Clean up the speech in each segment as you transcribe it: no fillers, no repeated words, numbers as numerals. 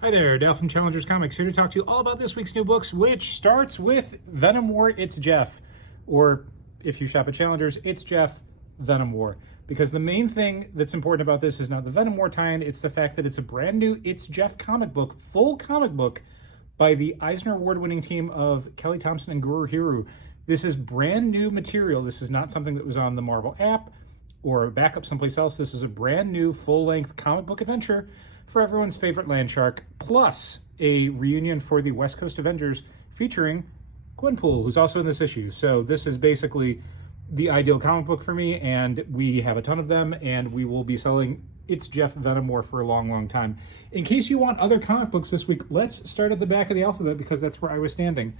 Hi there, Dale from Challengers Comics here to talk to you all about this week's new books, which starts with Venom War, It's Jeff. Or if you shop at Challengers, It's Jeff, Venom War. Because the main thing that's important about this is not the Venom War tie-in, it's the fact that it's a brand new It's Jeff comic book, full comic book, by the Eisner Award-winning team of Kelly Thompson and Guru Hiru. This is brand new material. This is not something that was on the Marvel app or a backup someplace else. This is a brand new full-length comic book adventure for everyone's favorite land shark, plus a reunion for the West Coast Avengers featuring Gwenpool, who's also in this issue. So this is basically the ideal comic book for me, and we have a ton of them, and we will be selling It's Jeff Venom War for a long, long time. In case you want other comic books this week, let's start at the back of the alphabet because that's where I was standing.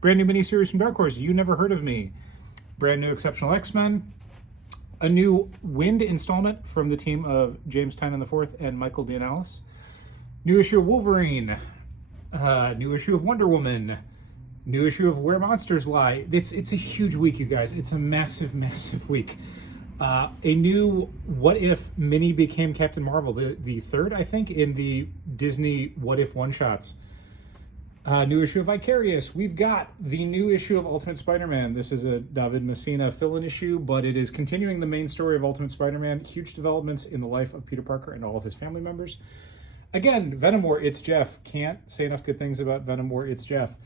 Brand new miniseries from Dark Horse, You Never Heard of Me. Brand new Exceptional X-Men. A new Wind installment from the team of James Tynion IV and Michael D'Analis. New issue of Wolverine. New issue of Wonder Woman. New issue of Where Monsters Lie. It's a huge week, you guys. It's a massive, massive week. A new What If mini became Captain Marvel, the third, I think, in the Disney What If one-shots. New issue of Vicarious. We've got the new issue of Ultimate Spider-Man. This is a David Messina fill-in issue, but it is continuing the main story of Ultimate Spider-Man. Huge developments in the life of Peter Parker and all of his family members. Again, Venom War, It's Jeff. Can't say enough good things about Venom War, It's Jeff.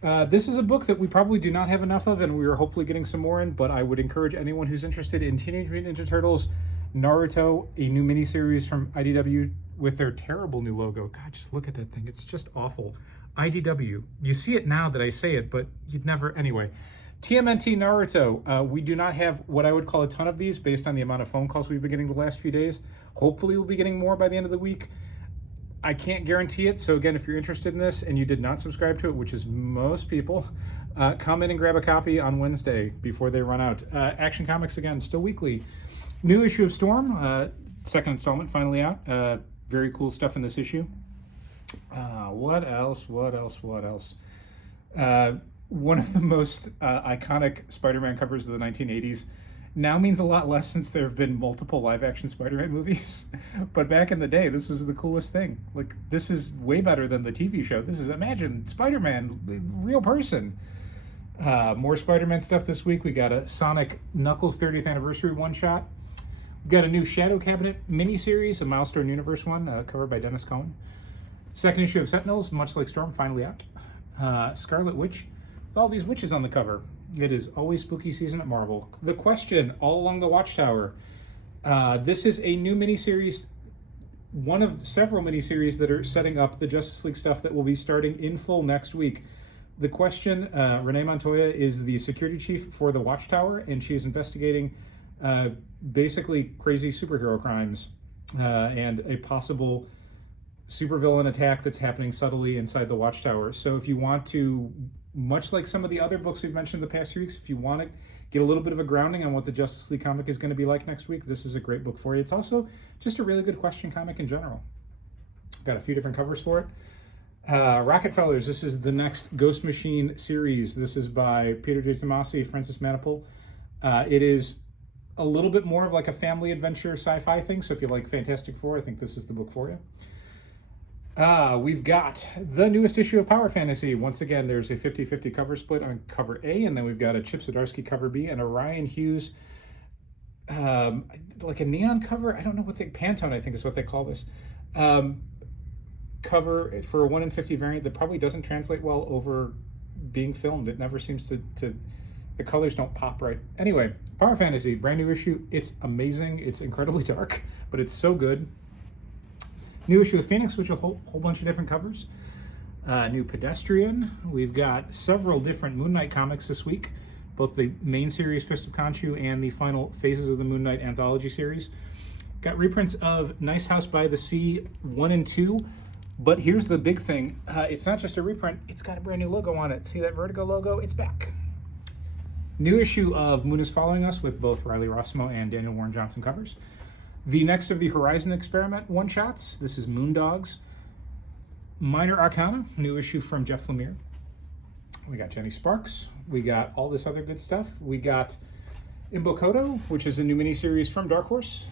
This is a book that we probably do not have enough of, and we are hopefully getting some more in, but I would encourage anyone who's interested in Teenage Mutant Ninja Turtles, Naruto, a new miniseries from IDW with their terrible new logo. God, just look at that thing. It's just awful. IDW. You see it now that I say it, but you'd never... Anyway. TMNT Naruto. We do not have what I would call a ton of these based on the amount of phone calls we've been getting the last few days. Hopefully we'll be getting more by the end of the week. I can't guarantee it, so again, if you're interested in this and you did not subscribe to it, which is most people, come in and grab a copy on Wednesday before they run out. Action Comics, again, still weekly. New issue of Storm, second installment, finally out. Very cool stuff in this issue. What else? One of the most iconic Spider-Man covers of the 1980s now means a lot less since there have been multiple live-action Spider-Man movies. But back in the day, this was the coolest thing. Like, this is way better than the TV show. This is, imagine, Spider-Man, real person. More Spider-Man stuff this week. We got a Sonic Knuckles 30th anniversary one-shot. We've got a new Shadow Cabinet miniseries, a Milestone Universe one, covered by Dennis Cohen. Second issue of Sentinels, much like Storm, finally out. Scarlet Witch, with all these witches on the cover. It is always spooky season at Marvel. The Question, All Along the Watchtower. This is a new miniseries, one of several miniseries that are setting up the Justice League stuff that will be starting in full next week. The Question, Renee Montoya is the security chief for the Watchtower, and she is investigating basically crazy superhero crimes and a possible supervillain attack that's happening subtly inside the Watchtower. So if you want to, much like some of the other books we've mentioned in the past few weeks, if you want to get a little bit of a grounding on what the Justice League comic is going to be like next week, this is a great book for you. It's also just a really good Question comic in general. Got a few different covers for it. Rockefellers, this is the next Ghost Machine series. This is by Peter J. Tomasi, Francis Manapul. It is a little bit more of like a family adventure sci-fi thing, so if you like Fantastic Four, I think this is the book for you. We've got the newest issue of Power Fantasy. Once again, there's a 50-50 cover split on cover A, and then we've got a Chip Zdarsky cover B and a Ryan Hughes, like a neon cover. I don't know what Pantone, I think is what they call this. Cover for a 1 in 50 variant that probably doesn't translate well over being filmed. It never seems to the colors don't pop right. Anyway, Power Fantasy, brand new issue. It's amazing. It's incredibly dark, but it's so good. New issue of Phoenix, which a whole bunch of different covers. New Pedestrian. We've got several different Moon Knight comics this week, both the main series, Fist of Khonshu, and the final Phases of the Moon Knight anthology series. Got reprints of Nice House by the Sea 1 and 2, but here's the big thing. It's not just a reprint, it's got a brand new logo on it. See that Vertigo logo? It's back. New issue of Moon is Following Us with both Riley Rossmo and Daniel Warren Johnson covers. The next of the Horizon Experiment one-shots. This is Moondogs. Minor Arcana, new issue from Jeff Lemire. We got Jenny Sparks. We got all this other good stuff. We got Imbokoto, which is a new miniseries from Dark Horse.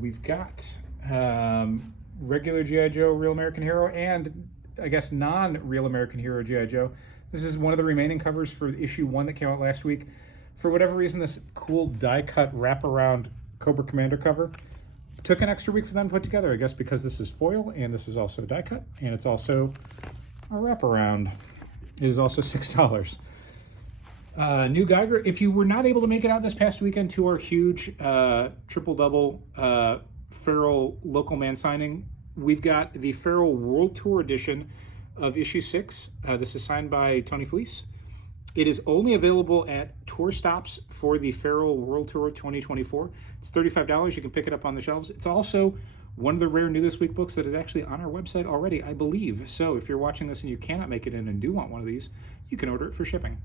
We've got regular G.I. Joe, Real American Hero, and I guess non-Real American Hero G.I. Joe. This is one of the remaining covers for issue 1 that came out last week. For whatever reason, this cool die-cut wraparound Cobra Commander cover took an extra week for them to put together, I guess because this is foil, and this is also a die-cut, and it's also a wraparound. It is also $6. New Geiger, if you were not able to make it out this past weekend to our huge triple-double Feral Local Man signing, we've got the Feral World Tour edition of issue 6. This is signed by Tony Felice. It is only available at tour stops for the Feral World Tour 2024. It's $35. You can pick it up on the shelves. It's also one of the rare New This Week books that is actually on our website already, I believe. So if you're watching this and you cannot make it in and do want one of these, you can order it for shipping.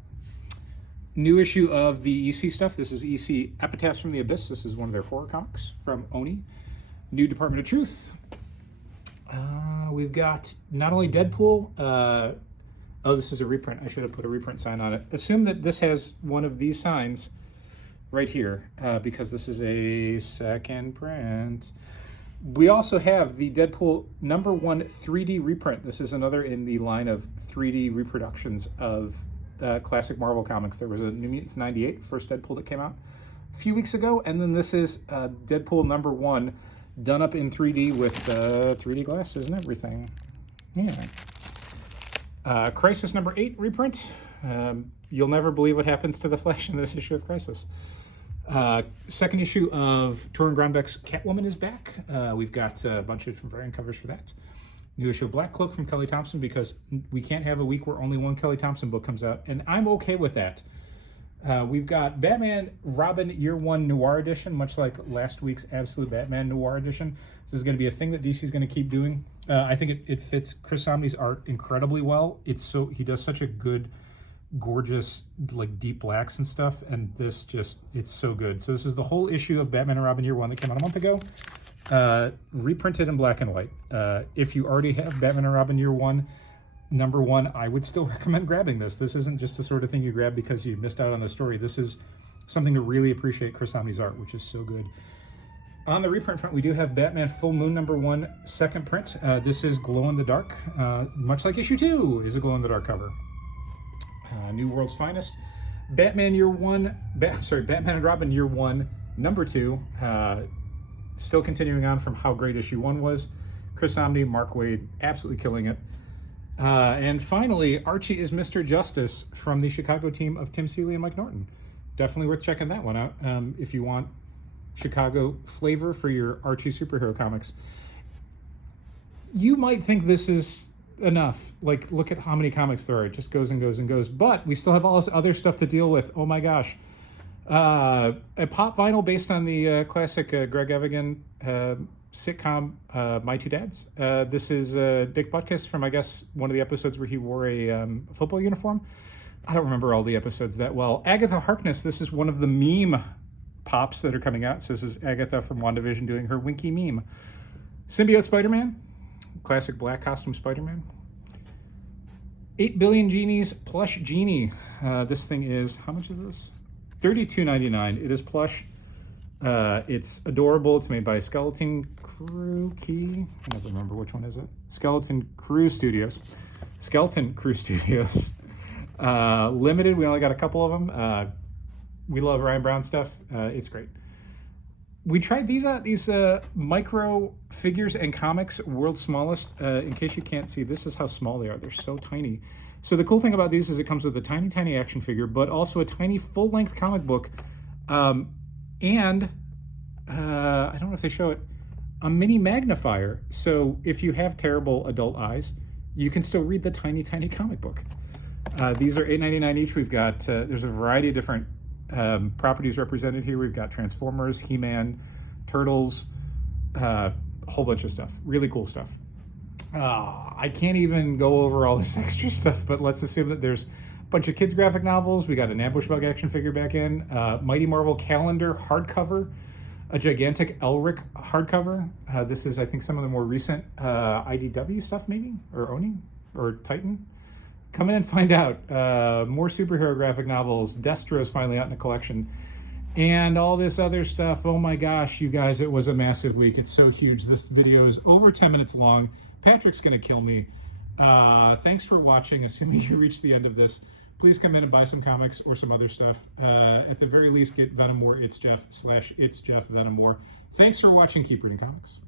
New issue of the EC stuff. This is EC Epitaphs from the Abyss. This is one of their horror comics from Oni. New Department of Truth. We've got not only Deadpool. Oh, this is a reprint. I should have put a reprint sign on it. Assume that this has one of these signs right here because this is a second print. We also have the Deadpool #1 3D reprint. This is another in the line of 3D reproductions of classic Marvel comics. There was a New Mutants 98, first Deadpool that came out a few weeks ago, and then this is Deadpool #1 done up in 3D with 3D glasses and everything. Yeah. Crisis #8 reprint. You'll never believe what happens to the Flash in this issue of Crisis. Second issue of Torun Grønbek's Catwoman is back. We've got a bunch of different variant covers for that. New issue of Black Cloak from Kelly Thompson, because we can't have a week where only one Kelly Thompson book comes out, and I'm okay with that. We've got Batman Robin Year 1 Noir Edition, much like last week's Absolute Batman Noir Edition. This is going to be a thing that DC is going to keep doing. I think it fits Chris Samnee's art incredibly well. He does such a good, gorgeous, like deep blacks and stuff, and this just, it's so good. So this is the whole issue of Batman and Robin Year 1 that came out a month ago, reprinted in black and white. If you already have Batman and Robin Year 1 #1, I would still recommend grabbing this. This isn't just the sort of thing you grab because you missed out on the story. This is something to really appreciate Chris Samnee's art, which is so good. On the reprint front, we do have Batman Full Moon #1 second print. This is glow in the dark, much like issue 2 is a glow in the dark cover. New World's Finest, Batman Year 1, Batman and Robin Year 1 #2. Still continuing on from how great issue 1 was. Chris Samnee, Mark Waid, absolutely killing it. And finally, Archie is Mr. Justice from the Chicago team of Tim Seeley and Mike Norton. Definitely worth checking that one out if you want Chicago flavor for your Archie superhero comics. You might think this is enough. Like, look at how many comics there are. It just goes and goes and goes. But we still have all this other stuff to deal with. Oh my gosh. A pop vinyl based on the classic Greg Evigan sitcom My Two Dads. This is Dick Butkus from, I guess, one of the episodes where he wore a football uniform. I don't remember all the episodes that well. Agatha Harkness, this is one of the meme pops that are coming out. So this is Agatha from WandaVision doing her Winky meme. Symbiote Spider-Man, classic black costume Spider-Man. 8 Billion Genies plush genie. This thing is, how much is this? $32.99. It is plush. It's adorable. It's made by Skeleton Crew Key. I never remember which one is it. Skeleton Crew Studios. Limited. We only got a couple of them. We love Ryan Brown stuff. It's great. We tried these out, these micro figures and comics, world's smallest. In case you can't see, this is how small they are. They're so tiny. So the cool thing about these is it comes with a tiny, tiny action figure, but also a tiny full-length comic book. And I don't know if they show it, a mini magnifier. So if you have terrible adult eyes, you can still read the tiny, tiny comic book. These are $8.99 each. We've got, there's a variety of different properties represented here. We've got Transformers, He-Man, Turtles, a whole bunch of stuff. Really cool stuff. I can't even go over all this extra stuff, but let's assume that there's a bunch of kids' graphic novels. We got an Ambush Bug action figure back in, Mighty Marvel calendar hardcover, a gigantic Elric hardcover. This is, I think, some of the more recent IDW stuff, maybe, or Oni, or Titan. Come in and find out. More superhero graphic novels. Destro's finally out in a collection. and all this other stuff. Oh my gosh, you guys, it was a massive week. It's so huge. This video is over 10 minutes long. Patrick's gonna kill me. Thanks for watching. Assuming you reached the end of this, please come in and buy some comics or some other stuff. At the very least, get Venom War It's Jeff / It's Jeff Venom War. Thanks for watching. Keep reading comics.